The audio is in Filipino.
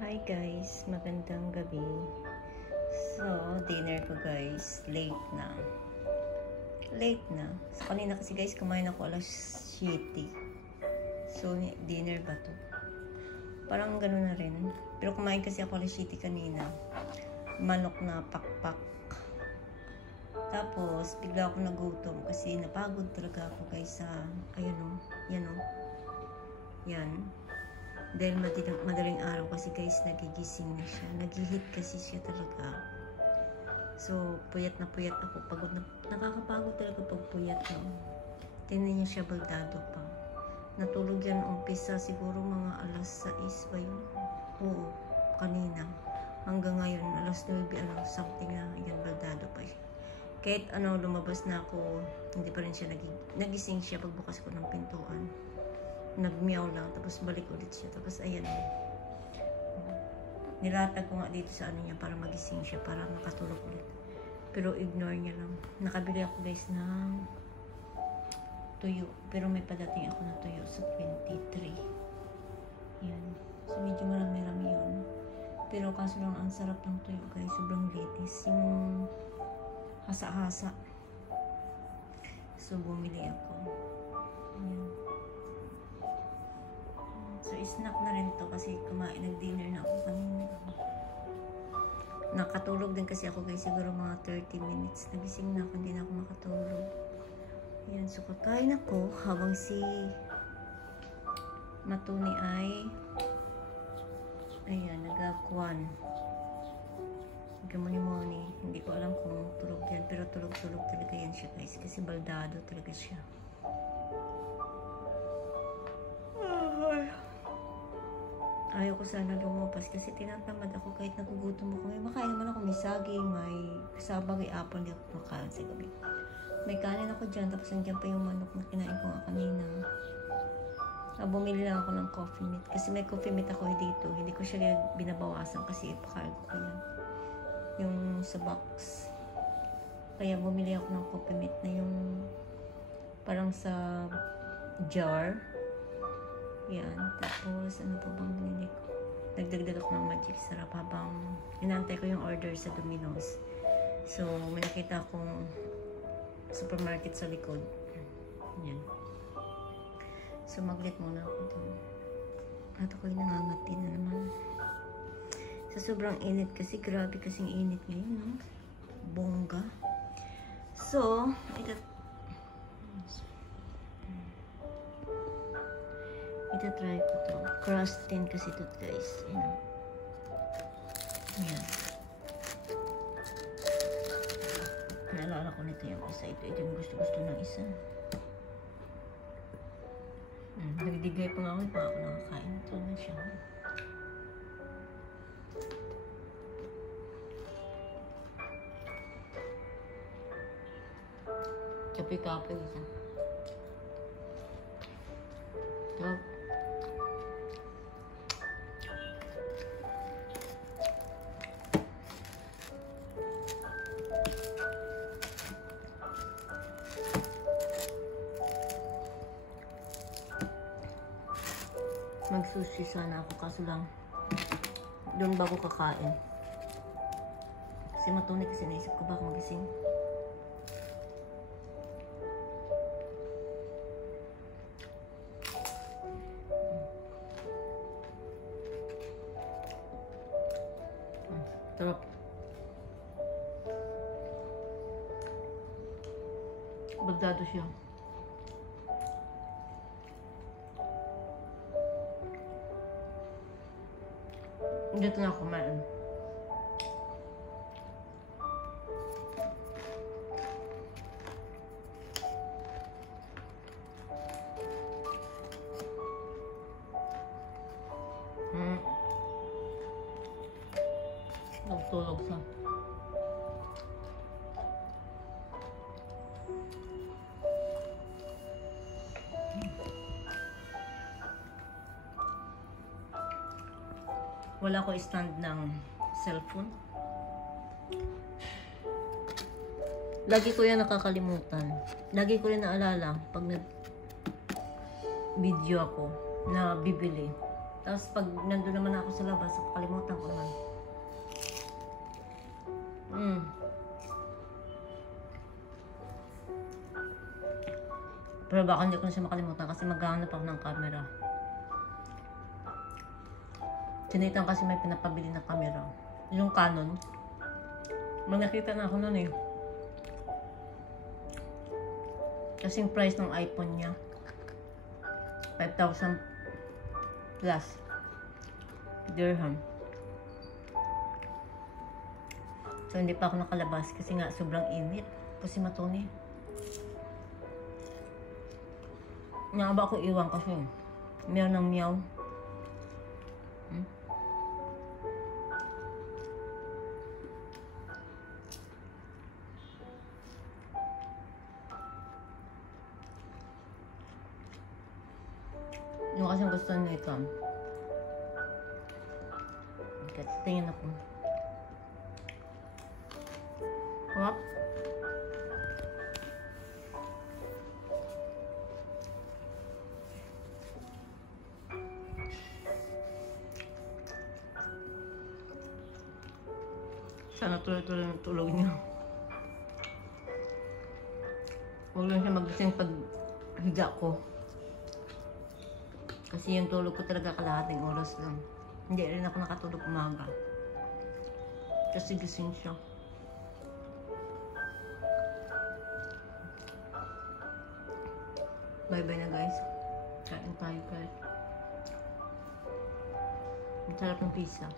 Hi guys, magandang gabi. So, dinner ko guys, late na. So, kanina kasi guys, kumain ako alas 7. So, dinner ba to? Parang gano'n na rin. Pero kumain kasi ako alas 7 kanina. Manok na pakpak. Tapos, bigla ako nagutom kasi napagod talaga ako guys sa, ayan o, yan o. Yan. Dahil madaling araw kasi guys, nagigising na siya. Nagihit kasi siya talaga. So, puyat na puyat ako. Pagod na, nakakapagod talaga pag puyat no. Tingnan niyo siya, baldado pa. Natulog yan umpisa, siguro mga alas 6 ba yun? Oo, kanina. Hanggang ngayon, alas 9, something na, yan, baldado pa siya. Kahit lumabas na ako, hindi pa rin siya nagising siya pagbukas ko ng pintuan. Nagmeow lang, tapos balik ulit siya. Tapos ayan, nilatag ko nga dito sa niya para magising siya, para makatulog ulit. Pero ignore niya lang. Nakabili ako guys ng tuyo, pero may padating ako na tuyo sa 23. Yan. So medyo marami-rami yun. Pero kaso lang ang sarap ng tuyo guys, sobrang litis. Yung hasa-hasa. So bumili ako. Yan. So, snack na rin to kasi nag-dinner na ako kanina. Nakatulog din kasi ako guys, siguro mga 30 minutes. Nagising na ako, hindi na ako makatulog. Ayan, so kakain ako habang si Matuni ay ayan, nag-akwan. Gamoni-moni. Hindi ko alam kung tulog yan, pero tulog-tulog talaga yan siya guys kasi baldado talaga siya. Ayaw ko sana lumabas kasi tinatamad ako kahit nagugutom ako. May makain naman ako, may saging, may sabang, may apple, hindi ako makain sa gabi. May kanin ako dyan, tapos nandiyan pa yung manok na kinain ko nga kanina. Bumili lang ako ng coffee meat kasi may coffee meat ako dito. Hindi ko siya binabawasan kasi ipakargo ko yan. Yung sa box. Kaya bumili ako ng coffee meat na yung parang sa jar. Yan. Tapos, ano pa bang binili ko? Nagdagdag ako ng magic sarap habang inaantay ko yung order sa Domino's. So, may nakita akong supermarket sa likod. Yan. So, maglit muna ako doon. At ako'y nangangati na naman. Sa sobrang init kasi, grabe kasing init ngayon, no? Bongga. So, ita-try ko to. Crustin kasi to guys. Ayan. Naalala ko nito yung isa. Ito yung gusto-gusto ng isa. Nagdigay pa nga ako. Pa ako nakakain. Ito na siya. Kape-kape isa. Ito. Mag-sushi sana ako kaso lang doon bago kakain. Kasi Matuni kasi naisip ko baka magising. Sarap. Baldado siya. Dito na ako kumain. Nagtulog siya. Wala ko stand ng cellphone. Lagi ko yan nakakalimutan. Lagi ko rin naalala pag nag-video ako na bibili. Tapos pag nandun naman ako sa labas, kalimutan Pero baka hindi ko na siya makalimutan kasi maghahanap ako ng camera. Sinitan kasi may pinapabili na camera. Yung Canon. May nakita na ako nun eh. Kasing price ng iPhone niya. 5,000 plus dirham. So hindi pa ako nakalabas kasi nga sobrang init. Kasi matuni. Nga ba ako iwan kasi meow ng meow. Yung kasi gusto nito. Okay, tingin ako. Hop. Sana tuloy-tuloy ng tulog niya. Huwag lang siya magising pag higa ko. Kasi yung tulog ko talaga kalahating oras lang. Hindi rin ako nakatulog umaga. Kasi gising siya. Bye-bye na guys. Kain tayo guys. Ang sarap ng pizza.